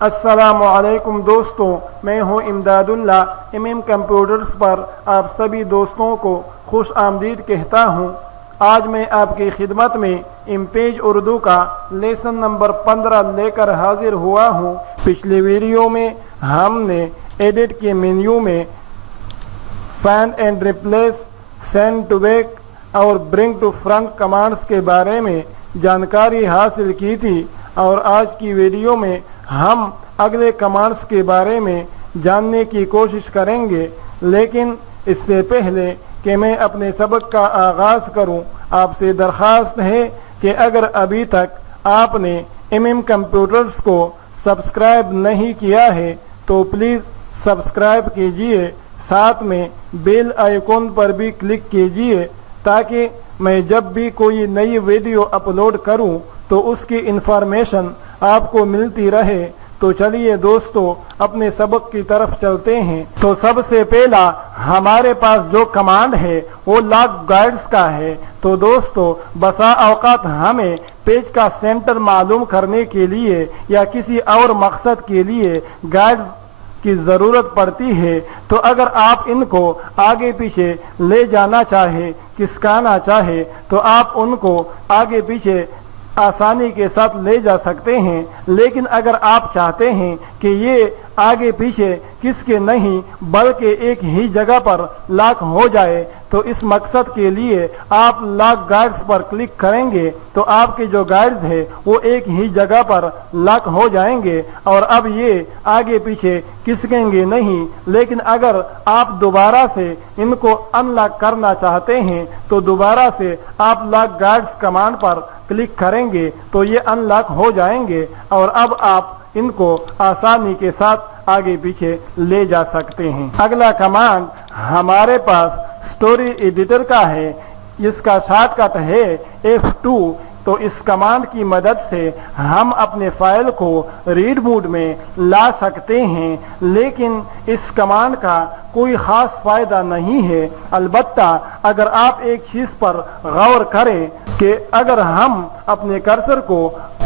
अस्सलामुअलैकुम दोस्तों, मैं हूं इमदादुल्ला। MM कंप्यूटर्स पर आप सभी दोस्तों को खुश आमदीद कहता हूं। आज मैं आपकी खिदमत में इमपेज उर्दू का लेसन नंबर 15 लेकर हाजिर हुआ हूं। पिछले वीडियो में हमने एडिट के मेन्यू में find and replace, send to back और ब्रिंग टू फ्रंट कमांड्स के बारे में जानकारी हासिल की थी, और आज की वीडियो में हम अगले कमांड्स के बारे में जानने की कोशिश करेंगे। लेकिन इससे पहले कि मैं अपने सबक का आगाज़ करूं, आपसे दरख्वास्त है कि अगर अभी तक आपने MM कंप्यूटर्स को सब्सक्राइब नहीं किया है तो प्लीज़ सब्सक्राइब कीजिए, साथ में बेल आइकॉन पर भी क्लिक कीजिए ताकि मैं जब भी कोई नई वीडियो अपलोड करूं तो उसकी इंफॉर्मेशन आपको मिलती रहे। तो चलिए दोस्तों, अपने सबक की तरफ चलते हैं। तो सबसे पहला हमारे पास जो कमांड है वो लॉग गाइड्स का है। तो दोस्तों, बसा औकात हमें पेज का सेंटर मालूम करने के लिए या किसी और मकसद के लिए गाइड्स की ज़रूरत पड़ती है। तो अगर आप इनको आगे पीछे ले जाना चाहे, खिसकाना चाहे, तो आप उनको आगे पीछे आसानी के साथ ले जा सकते हैं। लेकिन अगर आप चाहते हैं कि ये आगे पीछे किसके नहीं बल्कि एक ही जगह पर लॉक हो जाए, तो इस मकसद के लिए आप लॉक गाइड्स पर क्लिक करेंगे तो आपके जो गाइड्स है वो एक ही जगह पर लॉक हो जाएंगे और अब ये आगे पीछे खिसकेंगे नहीं। लेकिन अगर आप दोबारा से इनको अनलॉक करना चाहते हैं तो दोबारा से आप लॉक गाइड्स कमांड पर क्लिक करेंगे तो ये अनलॉक हो जाएंगे और अब आप इनको आसानी के साथ आगे पीछे ले जा सकते हैं। अगला कमांड हमारे पास स्टोरी एडिटर का है, जिसका शॉर्टकट है F2। तो इस कमांड की मदद से हम अपने फाइल को रीड मोड में ला सकते हैं। लेकिन इस कमांड का कोई ख़ास फ़ायदा नहीं है। अलबत्ता अगर आप एक चीज़ पर गौर करें कि अगर हम अपने कर्सर को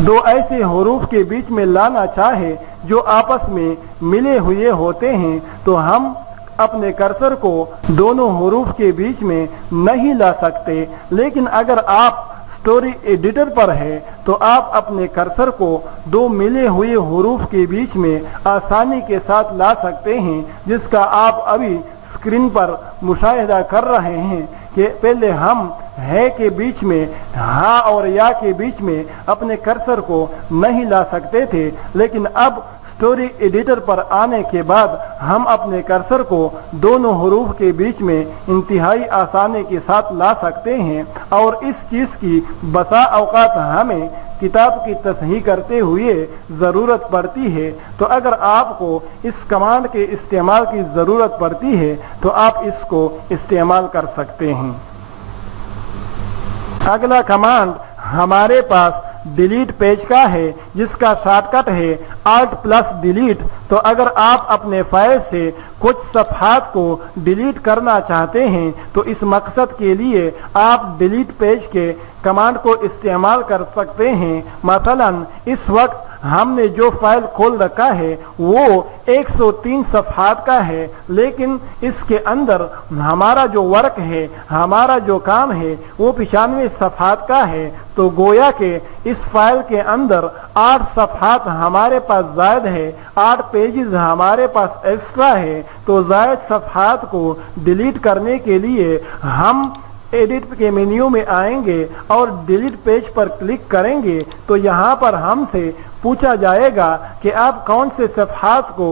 दो ऐसे हरूफ के बीच में लाना चाहे जो आपस में मिले हुए होते हैं, तो हम अपने कर्सर को दोनों हरूफ के बीच में नहीं ला सकते। लेकिन अगर आप स्टोरी एडिटर पर है तो आप अपने कर्सर को दो मिले हुए हरूफ के बीच में आसानी के साथ ला सकते हैं, जिसका आप अभी स्क्रीन पर मुशाहिदा कर रहे हैं कि पहले हम है के बीच में, हाँ और या के बीच में अपने कर्सर को नहीं ला सकते थे। लेकिन अब स्टोरी एडिटर पर आने के बाद हम अपने कर्सर को दोनों हरूफ के बीच में इंतहाई आसानी के साथ ला सकते हैं। और इस चीज़ की बसा औकात हमें किताब की तस्हीह करते हुए ज़रूरत पड़ती है। तो अगर आपको इस कमांड के इस्तेमाल की ज़रूरत पड़ती है तो आप इसको इस्तेमाल कर सकते हैं। अगला कमांड हमारे पास डिलीट पेज का है, जिसका शॉर्टकट है Alt+Delete। तो अगर आप अपने फाइल से कुछ सफ़हात को डिलीट करना चाहते हैं तो इस मकसद के लिए आप डिलीट पेज के कमांड को इस्तेमाल कर सकते हैं। मसलन इस वक्त हमने जो फाइल खोल रखा है वो 103 सफ़हात का है, लेकिन इसके अंदर हमारा जो वर्क है, हमारा जो काम है वो 95 सफ़हात का है। तो गोया के इस फाइल के अंदर 8 सफ़हात हमारे पास ज़ायद है, 8 पेजेस हमारे पास एक्स्ट्रा है। तो ज़ायद सफ़हात को डिलीट करने के लिए हम एडिट के मेन्यू में आएंगे और डिलीट पेज पर क्लिक करेंगे। तो यहाँ पर हमसे पूछा जाएगा कि आप कौन से सफ़हात को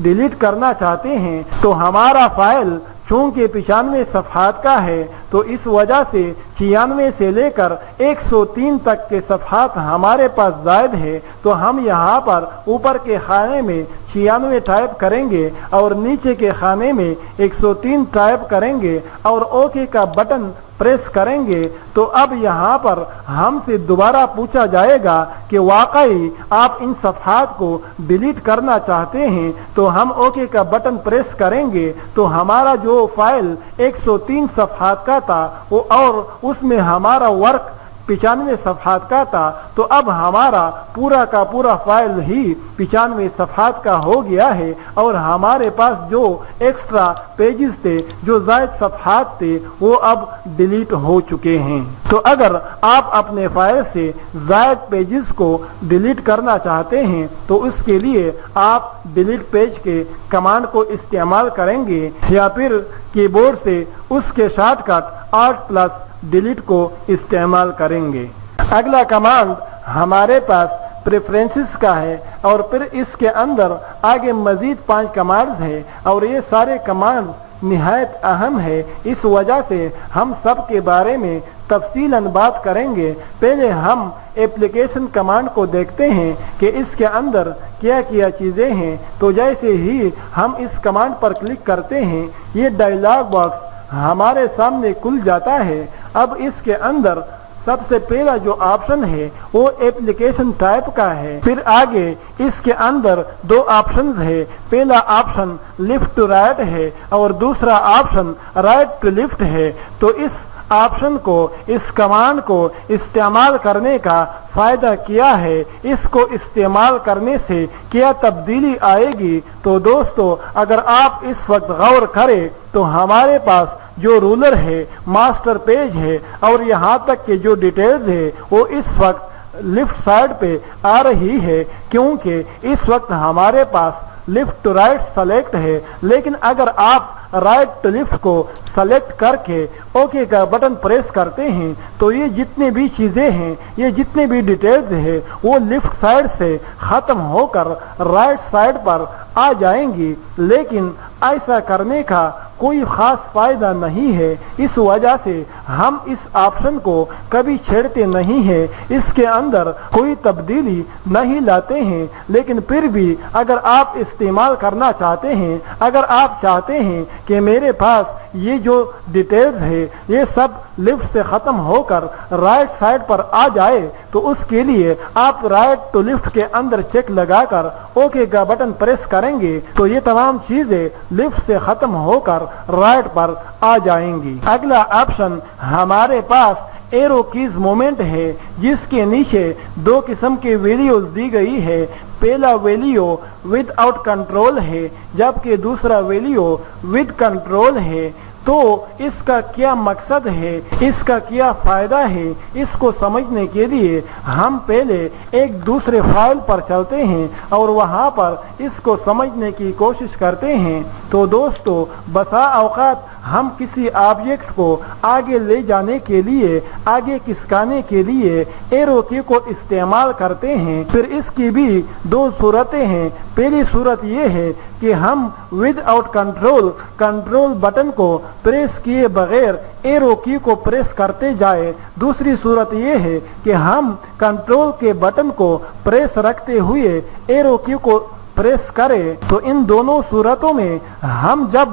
डिलीट करना चाहते हैं। तो हमारा फाइल चूँकि 95 सफ़हात का है तो इस वजह से 96 से लेकर 103 तक के सफ़हात हमारे पास ज़ायद है। तो हम यहाँ पर ऊपर के खाने में 96 टाइप करेंगे और नीचे के खाने में 103 टाइप करेंगे और ओके का बटन प्रेस करेंगे। तो अब यहाँ पर हमसे दोबारा पूछा जाएगा कि वाकई आप इन सफ़हात को डिलीट करना चाहते हैं। तो हम ओके का बटन प्रेस करेंगे तो हमारा जो फाइल 103 सफ़हात का था वो और उसमें हमारा वर्क 95 صفحات کا تھا تو اب ہمارا پورا کا پورا فائل ہی 95 صفحات کا ہو گیا ہے، اور ہمارے پاس جو ایکسٹرا پیجز تھے، جو زائد صفحات تھے، وہ اب ڈیلیٹ ہو چکے ہیں۔ تو اگر آپ اپنے فائل سے زائد پیجز کو ڈیلیٹ کرنا چاہتے ہیں تو اس کے لیے آپ ڈیلیٹ پیج کے کمانڈ کو استعمال کریں گے، یا پھر کی بورڈ سے اس کے شارٹ کٹ Alt+ ڈیلیٹ کو استعمال کریں گے۔ اگلا کمانڈ ہمارے پاس پریفرنسز کا ہے، اور پھر اس کے اندر آگے مزید 5 کمانڈز ہیں، اور یہ سارے کمانڈز نہایت اہم ہے، اس وجہ سے ہم سب کے بارے میں تفصیلاً بات کریں گے۔ پہلے ہم اپلیکیشن کمانڈ کو دیکھتے ہیں کہ اس کے اندر کیا کیا چیزیں ہیں۔ تو جیسے ہی ہم اس کمانڈ پر کلک کرتے ہیں، یہ ڈائلاگ باکس ہمارے سامنے کھل جاتا ہے۔ اب اس کے اندر سب سے پہلا جو آپشن ہے وہ اپلیکیشن ٹائپ کا ہے، پھر آگے اس کے اندر 2 آپشنز ہے، پہلا آپشن لیفٹ ٹو رائٹ ہے اور دوسرا آپشن رائٹ ٹو لیفٹ ہے۔ تو اس آپشن کو، اس کمانڈ کو استعمال کرنے کا فائدہ کیا ہے، اس کو استعمال کرنے سے کیا تبدیلی آئے گی؟ تو دوستو، اگر آپ اس وقت غور کریں تو ہمارے پاس جو رولر ہے، ماسٹر پیج ہے، اور یہاں تک کہ جو ڈیٹیلز ہے وہ اس وقت لیفٹ سائڈ پہ آ رہی ہے، کیونکہ اس وقت ہمارے پاس لیفٹ ٹو رائٹ سلیکٹ ہے۔ لیکن اگر آپ رائٹ ٹو لیفٹ کو سلیکٹ کر کے اوکے کا بٹن پریس کرتے ہیں تو یہ جتنے بھی چیزیں ہیں، یہ جتنے بھی ڈیٹیلز ہیں، وہ لیفٹ سائڈ سے ختم ہو کر رائٹ سائڈ پر آ جائیں گی۔ لیکن ایسا کرنے کا کوئی خاص فائدہ نہیں ہے، اس وجہ سے ہم اس آپشن کو کبھی چھیڑتے نہیں ہیں، اس کے اندر کوئی تبدیلی نہیں لاتے ہیں۔ لیکن پھر بھی اگر آپ استعمال کرنا چاہتے ہیں، اگر آپ چاہتے ہیں کہ میرے پاس یہ جو ڈیٹیلز ہے یہ سب لیفٹ سے ختم ہو کر رائٹ سائڈ پر آ جائے، تو اس کے لیے آپ رائٹ ٹو لیفٹ کے اندر چیک لگا کر اوکے کا بٹن پریس کریں گے تو یہ تمام چیزیں لیفٹ سے ختم ہو کر رائٹ پر آ جائیں گی۔ اگلا آپشن ہمارے پاس ایرو کیز مومنٹ ہے، جس کے نیچے 2 قسم کی ویلیوز دی گئی ہے۔ پہلا ویلیو ود آؤٹ کنٹرول ہے، جبکہ دوسرا ویلیو ود کنٹرول ہے۔ تو اس کا کیا مقصد ہے، اس کا کیا فائدہ ہے، اس کو سمجھنے کے لیے ہم پہلے ایک دوسرے فائل پر چلتے ہیں اور وہاں پر اس کو سمجھنے کی کوشش کرتے ہیں۔ تو دوستو، بسا اوقات ہم کسی آبجیکٹ کو آگے لے جانے کے لیے، آگے کھسکانے کے لیے ایرو کی کو استعمال کرتے ہیں۔ پھر اس کی بھی 2 صورتیں ہیں۔ پہلی صورت یہ ہے کہ ہم ود آؤٹ کنٹرول بٹن کو پریس کیے بغیر ایرو کی کو پریس کرتے جائے۔ دوسری صورت یہ ہے کہ ہم کنٹرول کے بٹن کو پریس رکھتے ہوئے ایرو کی کو پریس کریں۔ تو ان دونوں صورتوں میں ہم جب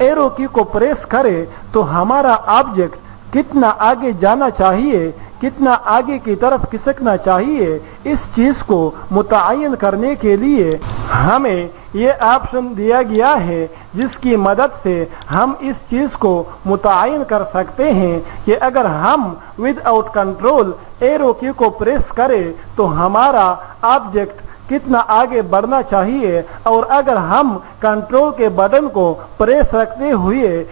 ایرو کی کو پریس کرے تو ہمارا آبجیکٹ کتنا آگے جانا چاہیے، کتنا آگے کی طرف کھسکنا چاہیے، اس چیز کو متعین کرنے کے لیے ہمیں یہ آپشن دیا گیا ہے، جس کی مدد سے ہم اس چیز کو متعین کر سکتے ہیں کہ اگر ہم ود آؤٹ کنٹرول ایرو کی کو پریس کرے تو ہمارا آبجیکٹ کتنا آگے بڑھنا چاہیے، اور اگر ہم کنٹرول کے بٹن کو پریس رکھتے ہوئے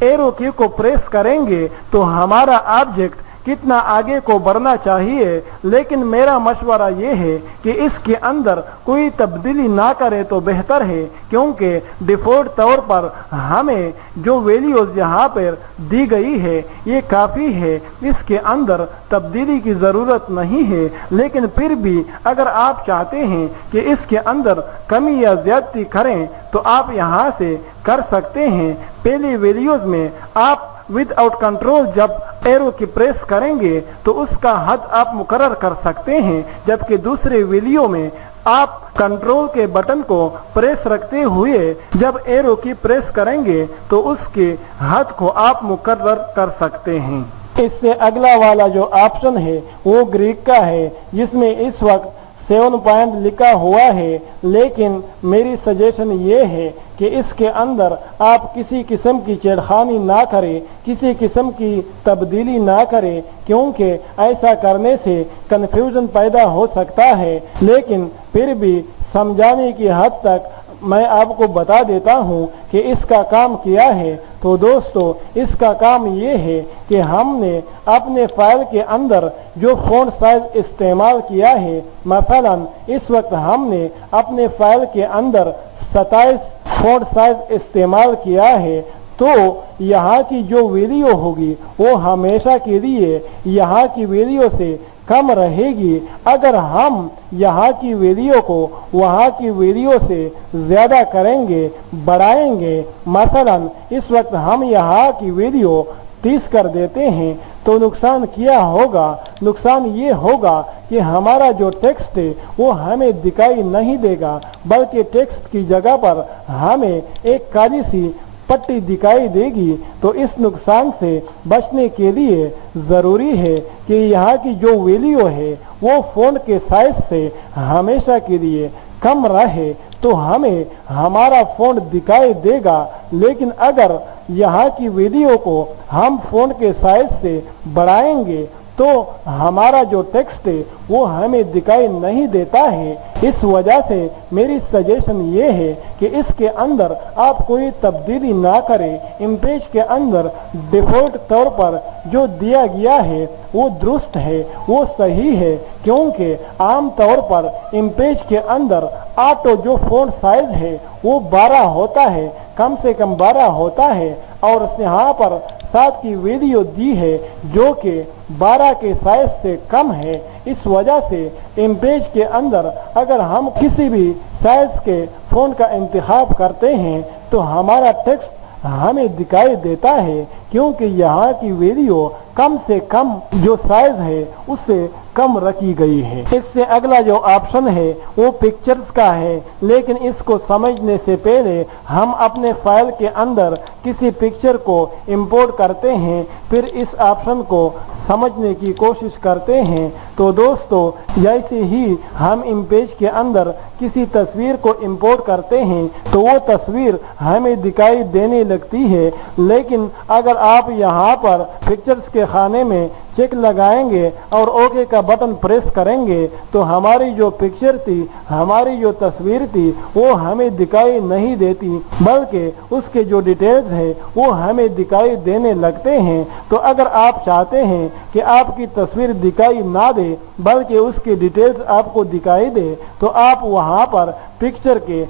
ایرو کی کو پریس کریں گے تو ہمارا آبجیکٹ کتنا آگے کو بڑھنا چاہیے۔ لیکن میرا مشورہ یہ ہے کہ اس کے اندر کوئی تبدیلی نہ کرے تو بہتر ہے، کیونکہ ڈیفالٹ طور پر ہمیں جو ویلیوز یہاں پر دی گئی ہے یہ کافی ہے، اس کے اندر تبدیلی کی ضرورت نہیں ہے۔ لیکن پھر بھی اگر آپ چاہتے ہیں کہ اس کے اندر کمی یا زیادتی کریں تو آپ یہاں سے کر سکتے ہیں۔ پہلی ویلیوز میں آپ ود آؤٹ کنٹرول جب ایرو کی پریس کریں گے تو اس کا حد آپ مقرر کر سکتے ہیں، جبکہ دوسرے ویلیو میں آپ کنٹرول کے بٹن کو پریس رکھتے ہوئے جب ایرو کی پریس کریں گے تو اس کے حد کو آپ مقرر کر سکتے ہیں۔ اس سے اگلا والا جو آپشن ہے وہ گریک کا ہے، جس میں اس وقت 7 पॉइंट लिखा हुआ है, लेकिन मेरी सजेशन ये है कि इसके अंदर आप किसी किस्म की छेड़खानी ना करें, किसी किस्म की तब्दीली ना करें, क्योंकि ऐसा करने से कन्फ्यूजन पैदा हो सकता है। लेकिन फिर भी समझाने की हद तक मैं आपको बता देता हूँ कि इसका काम क्या है। तो दोस्तों, इसका काम ये है कि हमने अपने फाइल के अंदर जो फ़ॉन्ट साइज इस्तेमाल किया है, मसलन इस वक्त हमने अपने फाइल के अंदर 27 फ़ॉन्ट साइज इस्तेमाल किया है, तो यहाँ की जो वीडियो होगी वो हमेशा के लिए यहाँ की वीडियो से कम रहेगी। अगर हम यहाँ की वीडियो को वहाँ की वीडियो से ज़्यादा करेंगे, बढ़ाएंगे, मसलन इस वक्त हम यहाँ की वीडियो 30 कर देते हैं, तो नुकसान क्या होगा? नुकसान ये होगा कि हमारा जो टेक्स्ट है वो हमें दिखाई नहीं देगा, बल्कि टेक्स्ट की जगह पर हमें एक काली सी पट्टी दिखाई देगी। तो इस नुकसान से बचने के लिए ज़रूरी है कि यहाँ की जो वीडियो है वो फ़ॉन्ट के साइज से हमेशा के लिए कम रहे, तो हमें हमारा फ़ॉन्ट दिखाई देगा। लेकिन अगर यहाँ की वीडियो को हम फ़ॉन्ट के साइज से बढ़ाएंगे तो हमारा जो टेक्स्ट है वो हमें दिखाई नहीं देता है। इस वजह से मेरी सजेशन ये है कि इसके अंदर आप कोई तब्दीली ना करें। इमेज के अंदर डिफ़ॉल्ट तौर पर जो दिया गया है वो दुरुस्त है, वो सही है, क्योंकि आम तौर पर इमेज के अंदर ऑटो जो फ़ॉन्ट साइज है वो 12 होता है, कम से कम 12 होता है, और यहाँ पर साथ की वीडियो दी है जो कि 12 के साइज से कम है। इस वजह से इमेज के अंदर अगर हम किसी भी साइज के फ़ॉन्ट का इंतखाब करते हैं तो हमारा टेक्स्ट हमें दिखाई देता है, क्योंकि यहाँ की वीडियो कम से कम जो साइज है उससे कम रखी गई है। इससे अगला जो ऑप्शन है वो पिक्चर्स का है, लेकिन इसको समझने से पहले हम अपने फाइल के अंदर किसी पिक्चर को इंपोर्ट करते हैं, फिर इस ऑप्शन को समझने की कोशिश करते हैं। तो दोस्तों, जैसे ही हम इमेज के अंदर किसी तस्वीर को इंपोर्ट करते हैं तो वो तस्वीर हमें दिखाई देने लगती है, लेकिन अगर आप यहाँ पर पिक्चर्स के खाने में चेक लगाएंगे और ओके का बटन प्रेस करेंगे तो हमारी जो पिक्चर थी, हमारी जो तस्वीर थी वो हमें दिखाई नहीं देती, बल्कि उसके जो डिटेल्स है वो हमें दिखाई देने लगते हैं। तो अगर आप चाहते हैं कि आपकी तस्वीर दिखाई ना दे बल्कि उसकी डिटेल्स आपको दिखाई दे, तो आप वहाँ पर पिक्चर के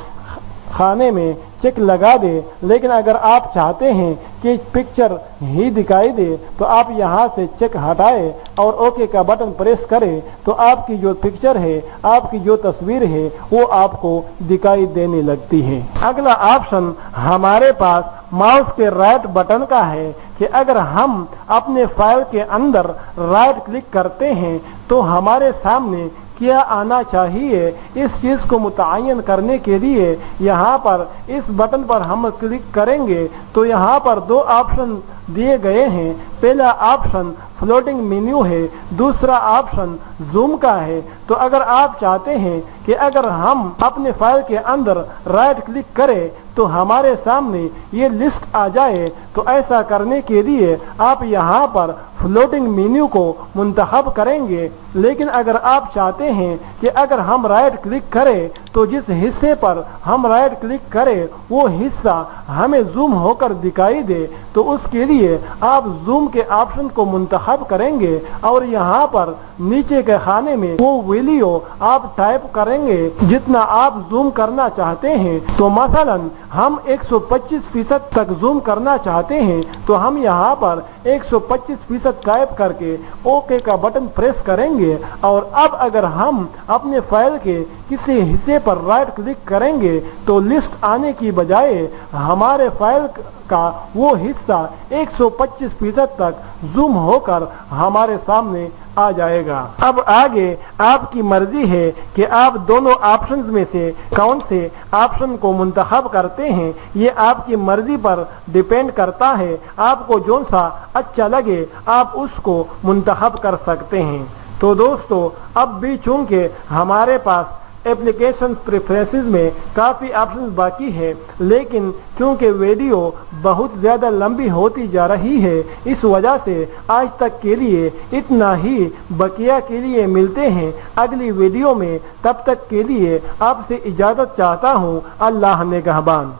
खाने में चेक लगा दे। लेकिन अगर आप चाहते हैं कि पिक्चर ही दिखाई दे तो आप यहाँ से चेक हटाएं और ओके का बटन प्रेस करें, तो आपकी जो पिक्चर है, आपकी जो तस्वीर है वो आपको दिखाई देने लगती है। अगला ऑप्शन हमारे पास माउस के राइट बटन का है कि अगर हम अपने फाइल के अंदर राइट क्लिक करते हैं तो हमारे सामने क्या आना चाहिए, इस चीज़ को मुतय्यन करने के लिए यहाँ पर इस बटन पर हम क्लिक करेंगे तो यहाँ पर 2 ऑप्शन दिए गए हैं। पहला ऑप्शन फ्लोटिंग मेन्यू है, दूसरा ऑप्शन जूम का है। तो अगर आप चाहते हैं कि अगर हम अपने फाइल के अंदर राइट क्लिक करें तो हमारे सामने ये लिस्ट आ जाए, तो ऐसा करने के लिए आप यहाँ पर फ्लोटिंग मेन्यू को मुंतखब करेंगे। लेकिन अगर आप चाहते हैं कि अगर हम राइट क्लिक करें तो जिस हिस्से पर हम राइट क्लिक करें वो हिस्सा हमें जूम होकर दिखाई दे, तो उसके लिए आप जूम के ऑप्शन को मुंतखब करेंगे और यहाँ पर नीचे के खाने में वो वीडियो आप टाइप करेंगे जितना आप जूम करना चाहते हैं। तो मसलन हम 125% तक जूम करना चाहते हैं तो हम यहाँ पर 125% टाइप करके ओके का बटन प्रेस करेंगे, और अब अगर हम अपने फाइल के किसी हिस्से पर राइट क्लिक करेंगे तो लिस्ट आने की बजाय हमारे फाइल का वो हिस्सा 125% तक जूम होकर हमारे सामने आ जाएगा। अब आगे आपकी मर्जी है कि आप दोनों ऑप्शंस में से कौन से ऑप्शन को मुंतखब करते हैं, ये आपकी मर्जी पर डिपेंड करता है। आपको जो सा अच्छा लगे आप उसको मुंतखब कर सकते हैं। تو دوستو اب بھی چونکہ ہمارے پاس اپلیکیشن پریفرنسز میں کافی آپشنز باقی ہے، لیکن چونکہ ویڈیو بہت زیادہ لمبی ہوتی جا رہی ہے، اس وجہ سے آج تک کے لیے اتنا ہی، بقیہ کے لیے ملتے ہیں اگلی ویڈیو میں۔ تب تک کے لیے آپ سے اجازت چاہتا ہوں۔ اللہ نگہبان۔